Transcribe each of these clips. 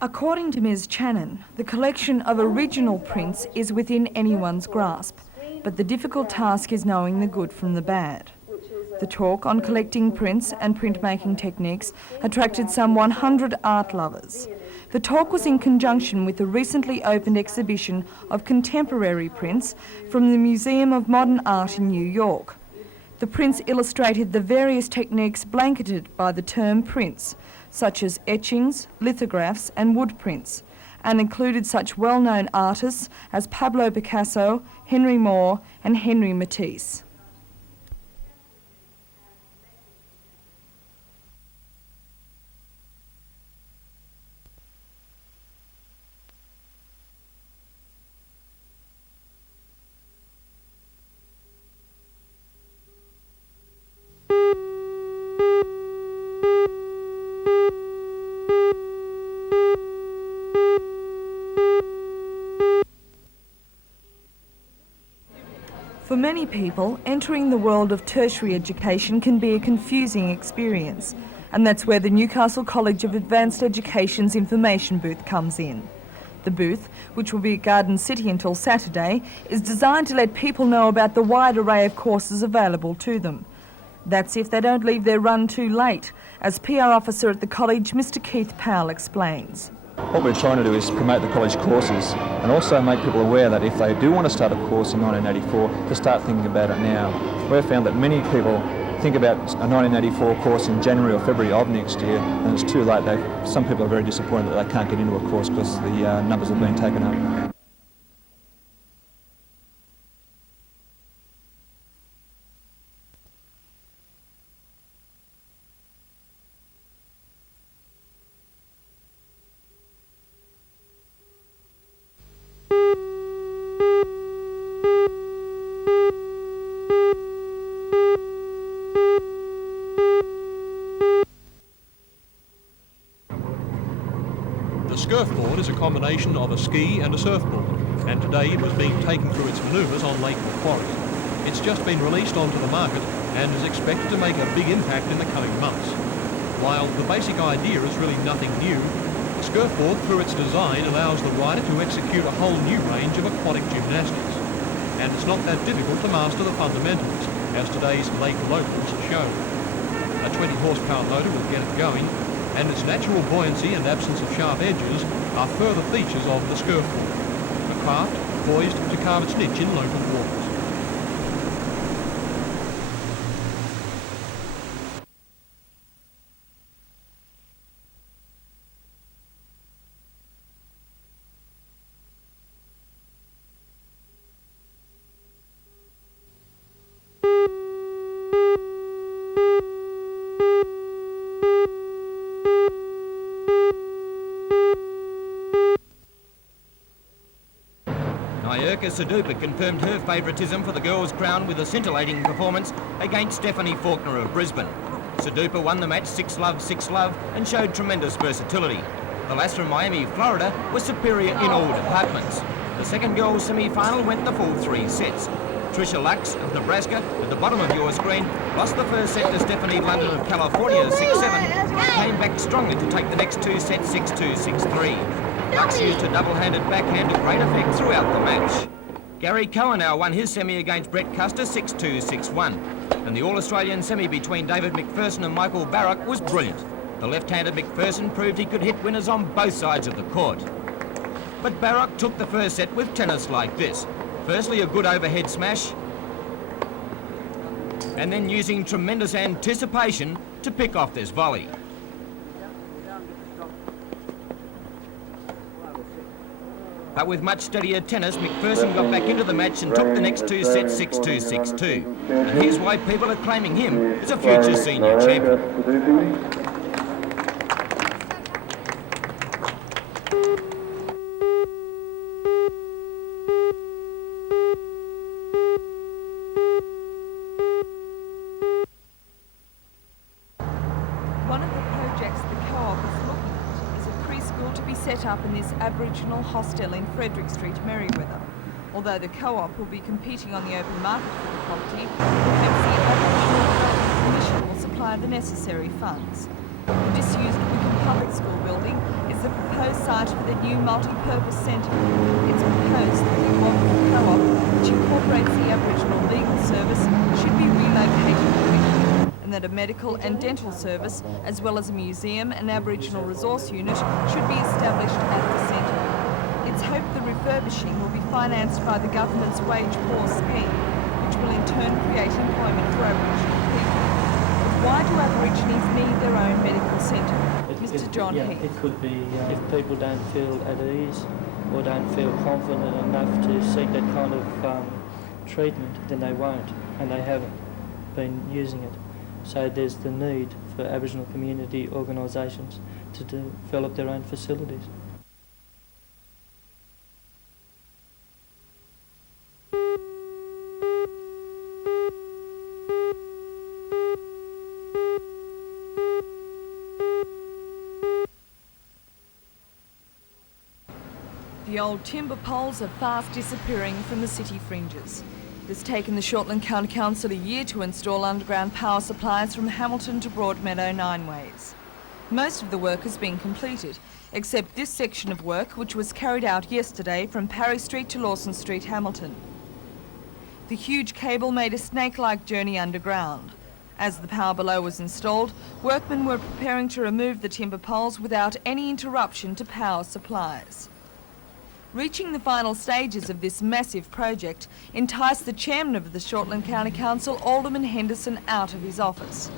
According to Ms. Channon, the collection of original prints is within anyone's grasp, but the difficult task is knowing the good from the bad. The talk on collecting prints and printmaking techniques attracted some 100 art lovers. The talk was in conjunction with the recently opened exhibition of contemporary prints from the Museum of Modern Art in New York. The prints illustrated the various techniques blanketed by the term prints, such as etchings, lithographs and wood prints, and included such well-known artists as Pablo Picasso, Henry Moore and Henry Matisse. For many people, entering the world of tertiary education can be a confusing experience, and that's where the Newcastle College of Advanced Education's information booth comes in. The booth, which will be at Garden City until Saturday, is designed to let people know about the wide array of courses available to them. That's if they don't leave their run too late, as PR officer at the college, Mr. Keith Powell, explains. What we're trying to do is promote the college courses and also make people aware that if they do want to start a course in 1984, to start thinking about it now. We've found that many people think about a 1984 course in January or February of next year, and it's too late. Some people are very disappointed that they can't get into a course because the numbers have been taken up. The surfboard is a combination of a ski and a surfboard, and today it was being taken through its manoeuvres on Lake Macquarie. It's just been released onto the market and is expected to make a big impact in the coming months. While the basic idea is really nothing new, the surfboard through its design allows the rider to execute a whole new range of aquatic gymnastics. And it's not that difficult to master the fundamentals, as today's lake locals show. A 20 horsepower motor will get it going, and its natural buoyancy and absence of sharp edges are further features of the surfboard, a craft poised to carve its niche in local waters. Sadupa confirmed her favouritism for the girls' crown with a scintillating performance against Stephanie Faulkner of Brisbane. Sadupa won the match 6-love, 6-love and showed tremendous versatility. The lass from Miami, Florida was superior in all departments. The second girls' semi-final went the full 3 sets. Tricia Lux of Nebraska, at the bottom of your screen, lost the first set to Stephanie London of California 6-7, but came back strongly to take the next 2 sets 6-2, 6-3. Lux used a double-handed backhand to great effect throughout the match. Gary Cohenau won his semi against Brett Custer 6-2, 6-1. And the All-Australian semi between David McPherson and Michael Barrock was brilliant. The left-handed McPherson proved he could hit winners on both sides of the court. But Barrock took the first set with tennis like this. Firstly, a good overhead smash, and then using tremendous anticipation to pick off this volley. But with much steadier tennis, McPherson got back into the match and took the next 2 sets 6-2, 6-2. And here's why people are claiming him as a future senior champion. One of the projects the co-op is looking at is a preschool to be set up in this Aboriginal hostel in Frederick Street, Merriweather. Although the co-op will be competing on the open market for the property, perhaps the Aboriginal Development Commission will supply the necessary funds. The disused Wickham Public School building is the proposed proposed site for the new multi-purpose centre. It's proposed that the Aboriginal Co-op, which incorporates the Aboriginal legal service, should be relocated quickly, and that a medical and dental service, as well as a museum and Aboriginal resource unit, should be established at the centre. It's hoped the refurbishing will be financed by the government's wage poor scheme, which will in turn create employment for Aboriginal people. But why do Aborigines need their own medical centre? Mr. John Heath. It could be if people don't feel at ease or don't feel confident enough to seek that kind of treatment, then they won't, and they haven't been using it. So there's the need for Aboriginal community organisations to develop their own facilities. The old timber poles are fast disappearing from the city fringes. It's taken the Shortland County Council a year to install underground power supplies from Hamilton to Broadmeadow Nineways. Most of the work has been completed, except this section of work, which was carried out yesterday from Parry Street to Lawson Street, Hamilton. The huge cable made a snake-like journey underground. As the power below was installed, workmen were preparing to remove the timber poles without any interruption to power supplies. Reaching the final stages of this massive project enticed the chairman of the Shortland County Council, Alderman Henderson, out of his office.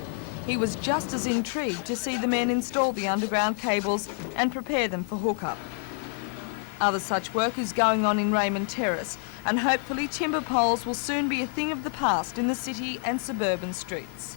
He was just as intrigued to see the men install the underground cables and prepare them for hookup. Other such work is going on in Raymond Terrace, and hopefully timber poles will soon be a thing of the past in the city and suburban streets.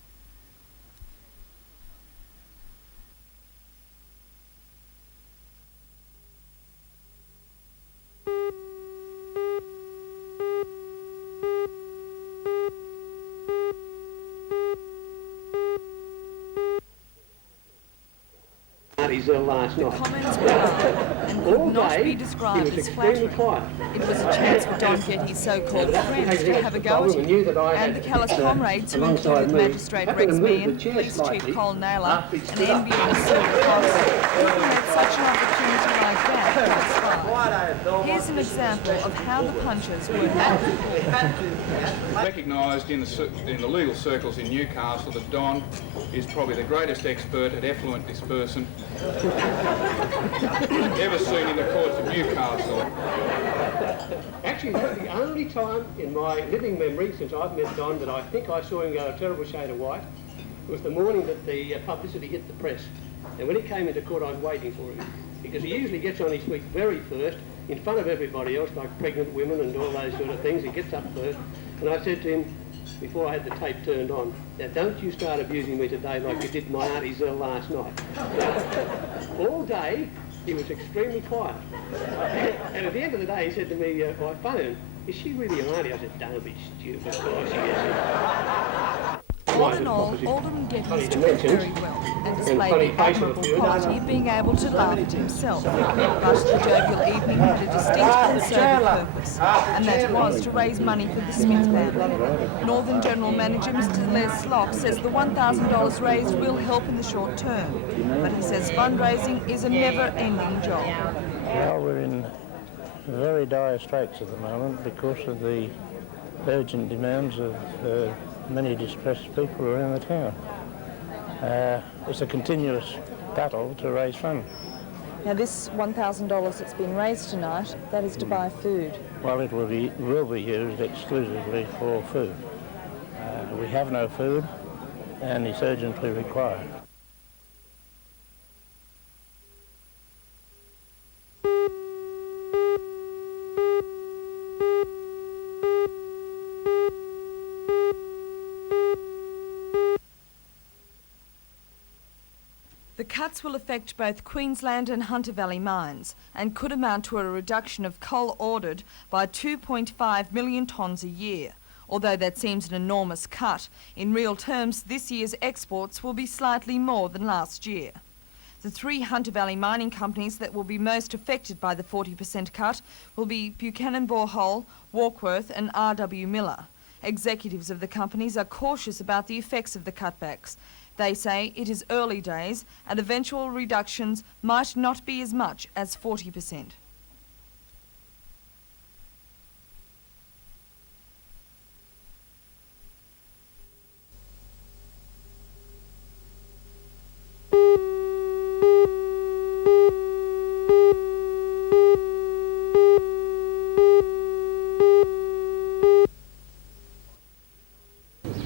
Last The night. comments were loud and could not be described as flattering. It was a chance for Don Getty's so-called friends to have a go at him, and the callous comrades who included Magistrate Rex Meehan, Police Chief Col Naylor and NBN Silver Fox, wouldn't let such an opportunity like that pass by. Here's an example of how the punches were handled. Recognised in the legal circles in Newcastle that Don is probably the greatest expert at effluent dispersant ever seen in the courts of Newcastle. Actually, that's the only time in my living memory since I've met Don that I think I saw him go a terrible shade of white was the morning that the publicity hit the press. And when he came into court, I was waiting for him, because he usually gets on his feet very first, in front of everybody else, like pregnant women and all those sort of things. He gets up first. And I said to him, before I had the tape turned on, now don't you start abusing me today like you did my Auntie Zell last night. All day, he was extremely quiet. And at the end of the day, he said to me by phone, "Is she really your auntie?" I said, "Don't be stupid, of course she is." All in all, Alderman Getty took it very well and displayed the admirable quality of being able to laugh at himself. But the jovial evening had a distinct and sober purpose, and that was to raise money for the Smith family. Northern General Manager Mr Les Locke says the $1,000 raised will help in the short term, but he says fundraising is a never-ending job. Well, we're in very dire straits at the moment because of the urgent demands of many distressed people around the town. It's a continuous battle to raise funds. Now this $1,000 that's been raised tonight, that is to buy food. Well, it will be used exclusively for food. We have no food and it's urgently required. The cuts will affect both Queensland and Hunter Valley mines and could amount to a reduction of coal ordered by 2.5 million tonnes a year. Although that seems an enormous cut, in real terms this year's exports will be slightly more than last year. The three Hunter Valley mining companies that will be most affected by the 40% cut will be Buchanan Borehole, Warkworth and R.W. Miller. Executives of the companies are cautious about the effects of the cutbacks. They say it is early days and eventual reductions might not be as much as 40%.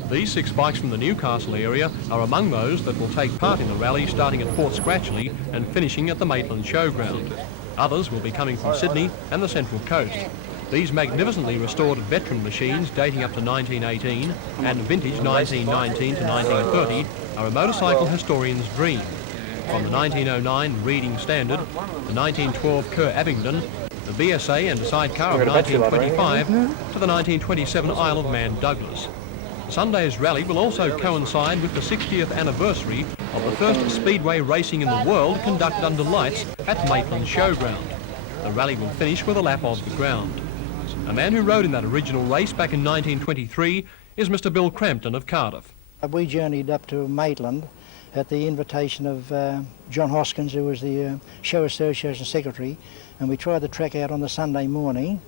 These 6 bikes from the Newcastle area are among those that will take part in the rally starting at Port Scratchley and finishing at the Maitland Showground. Others will be coming from Sydney and the Central Coast. These magnificently restored veteran machines dating up to 1918 and vintage 1919 to 1930 are a motorcycle historian's dream. From the 1909 Reading Standard, the 1912 Kerr Abingdon, the BSA and sidecar of 1925 to the 1927 Isle of Man Douglas. Sunday's rally will also coincide with the 60th anniversary of the first speedway racing in the world conducted under lights at Maitland Showground. The rally will finish with a lap of the ground. A man who rode in that original race back in 1923 is Mr. Bill Crampton of Cardiff. We journeyed up to Maitland at the invitation of John Hoskins, who was the Show Association Secretary, and we tried the track out on the Sunday morning,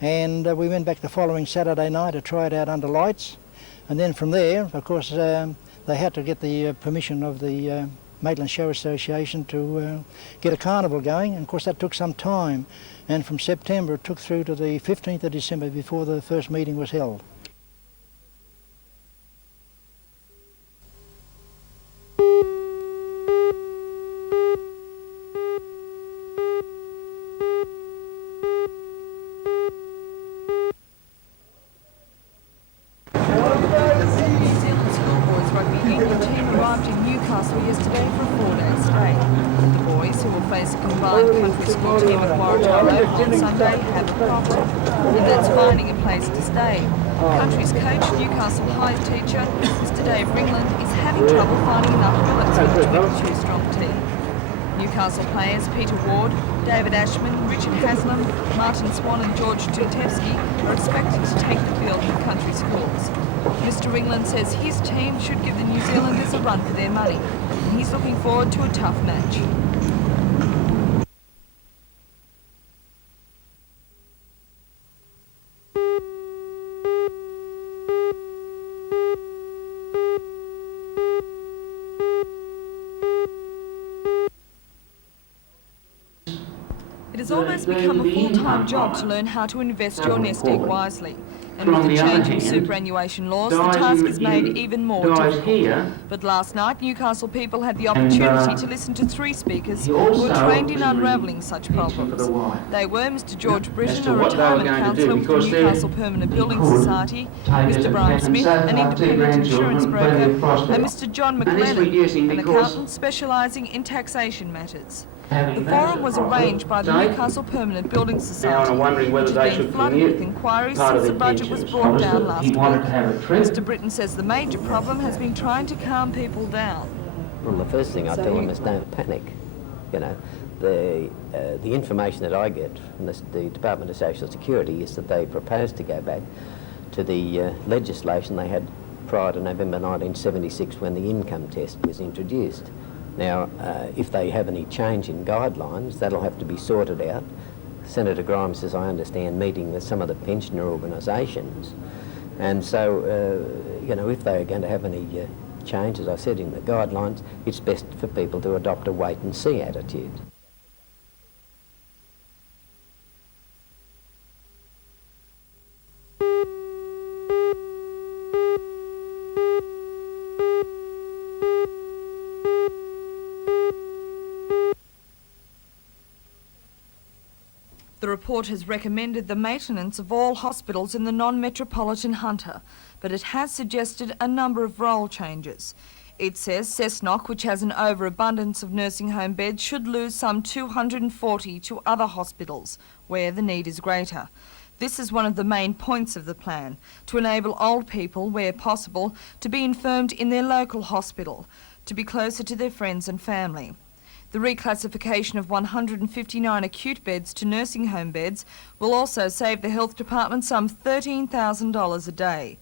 and we went back the following Saturday night to try it out under lights. And then from there, of course, they had to get the permission of the Maitland Show Association to get a carnival going. And of course, that took some time. And from September, it took through to the 15th of December before the first meeting was held. Yesterday for a 4-day stay. The boys, who will face a combined country school team at Warratona on Sunday, have a problem, and that's finding a place to stay. Country's coach, Newcastle High teacher, Mr. Dave Ringland, is having trouble finding enough billets for the 22-strong team. Newcastle players Peter Ward, David Ashman, Richard Haslam, Martin Swan and George Tutevsky are expected to take the field for country schools. Mr. Ringland says his team should give the New Zealanders a run for their money, and he's looking forward to a tough match. It has almost become a full-time job to learn how to invest your nest egg wisely. And with the changing superannuation laws, the task is made even more difficult. But last night, Newcastle people had the opportunity to listen to 3 speakers who were trained in unravelling such problems. They were Mr. George Britton, a retirement counsellor with the Newcastle Permanent Building Society, Mr. Brian Smith, an independent insurance broker, and Mr. John McLennan, an accountant specialising in taxation matters. The forum was arranged by the Newcastle Permanent Building Society, which has been flooded with inquiries since the budget was brought down last week. Mr. Britton says the major problem has been trying to calm people down. Well, the first thing I tell them is don't panic. You know, the information that I get from the Department of Social Security is that they propose to go back to the legislation they had prior to November 1976 when the income test was introduced. Now, if they have any change in guidelines, that'll have to be sorted out. Senator Grimes, as I understand, meeting with some of the pensioner organisations. And so, you know, if they're going to have any change, as I said, in the guidelines, it's best for people to adopt a wait-and-see attitude. The report has recommended the maintenance of all hospitals in the non-metropolitan Hunter, but it has suggested a number of role changes. It says Cessnock, which has an overabundance of nursing home beds, should lose some 240 to other hospitals, where the need is greater. This is one of the main points of the plan, to enable old people, where possible, to be infirmed in their local hospital, to be closer to their friends and family. The reclassification of 159 acute beds to nursing home beds will also save the Health Department some $13,000 a day.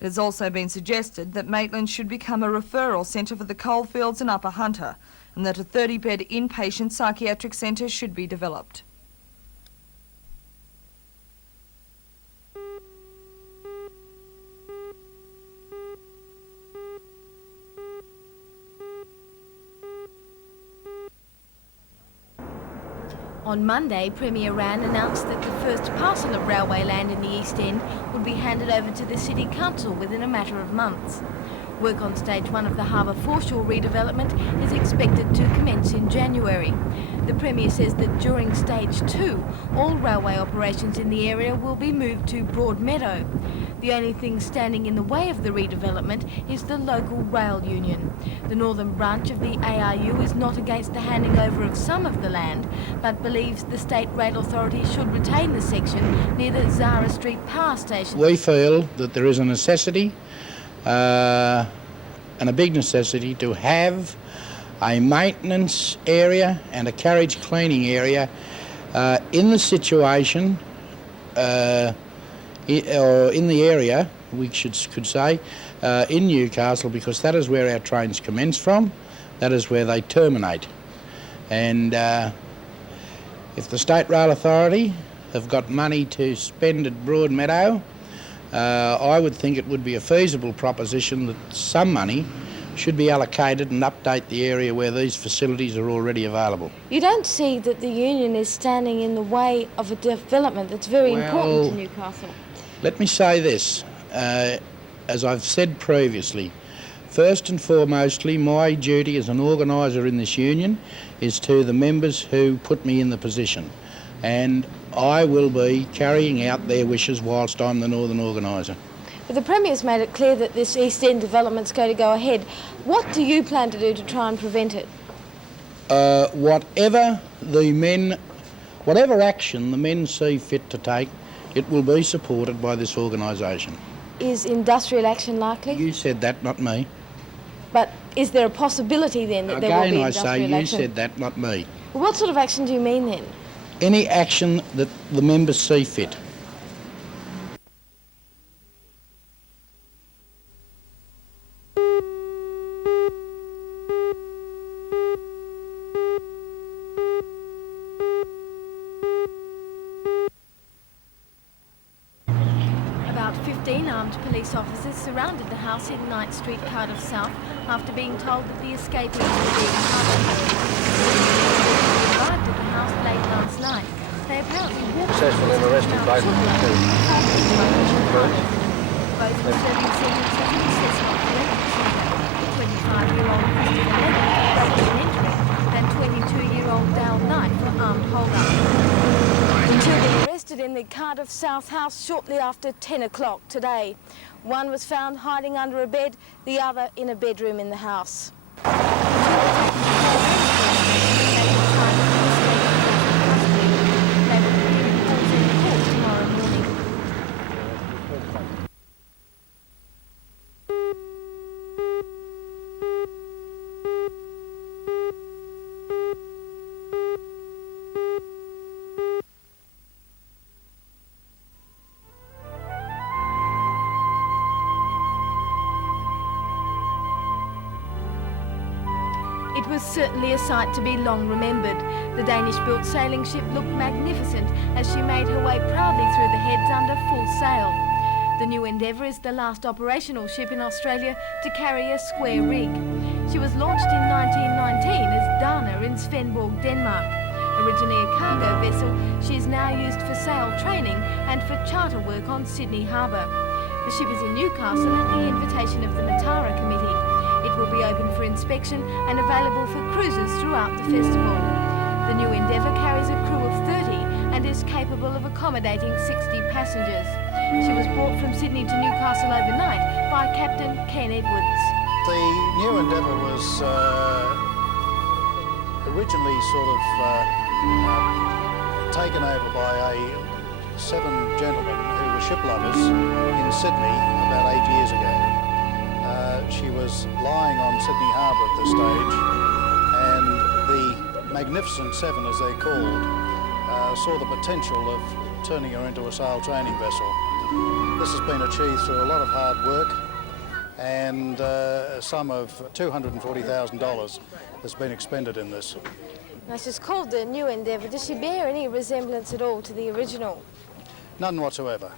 It has also been suggested that Maitland should become a referral centre for the coalfields and Upper Hunter, and that a 30-bed inpatient psychiatric centre should be developed. On Monday, Premier Rann announced that the first parcel of railway land in the East End would be handed over to the City Council within a matter of months. Work on Stage 1 of the Harbour Foreshore redevelopment is expected to commence in January. The Premier says that during Stage 2, all railway operations in the area will be moved to Broadmeadow. The only thing standing in the way of the redevelopment is the local rail union. The northern branch of the ARU is not against the handing over of some of the land, but believes the State Rail Authority should retain the section near the Zara Street Power Station. We feel that there is a necessity and a big necessity to have a maintenance area and a carriage cleaning area in the situation or in the area, we could say, in Newcastle, because that is where our trains commence from, that is where they terminate. And if the State Rail Authority have got money to spend at Broadmeadow, I would think it would be a feasible proposition that some money should be allocated and update the area where these facilities are already available. You don't see that the union is standing in the way of a development that's very important to Newcastle? Let me say this, as I've said previously, first and foremostly, my duty as an organiser in this union is to the members who put me in the position, and I will be carrying out their wishes whilst I'm the Northern organiser. But the Premier's made it clear that this East End development's going to go ahead. What do you plan to do to try and prevent it? Whatever action the men see fit to take, it will be supported by this organisation. Is industrial action likely? You said that, not me. But is there a possibility then that there will be industrial action? Again, I say you said that, not me. Well, what sort of action do you mean then? Any action that the members see fit. About 15 armed police officers surrounded the house in Knight Street, Cardiff South, after being told that the escapees were being harbored. Arrived at the house late last night. They apparently walked Successful in arresting both. Both were serving sentences in excess of 25-year-old Christopher Leonard for breaking and entering, and 22-year-old Dale Knight for armed hold-up. The two were arrested in the Cardiff South house shortly after 10 o'clock today. One was found hiding under a bed, the other in a bedroom in the house. It was certainly a sight to be long remembered. The Danish-built sailing ship looked magnificent as she made her way proudly through the heads under full sail. The New Endeavour is the last operational ship in Australia to carry a square rig. She was launched in 1919 as Dana in Svendborg, Denmark. Originally a cargo vessel, she is now used for sail training and for charter work on Sydney Harbour. The ship is in Newcastle at the invitation of the Matara Committee. It will be open for inspection and available for cruises throughout the festival. The New Endeavour carries a crew of 30 and is capable of accommodating 60 passengers. She was brought from Sydney to Newcastle overnight by Captain Ken Edwards. The New Endeavour was originally sort of taken over by 7 gentlemen who were ship lovers in Sydney about 8 years ago. She was lying on Sydney Harbour at this stage, and the Magnificent Seven, as they're called, saw the potential of turning her into a sail training vessel. This has been achieved through a lot of hard work, and a sum of $240,000 has been expended in this. Now, she's called the New Endeavour. Does she bear any resemblance at all to the original? None whatsoever.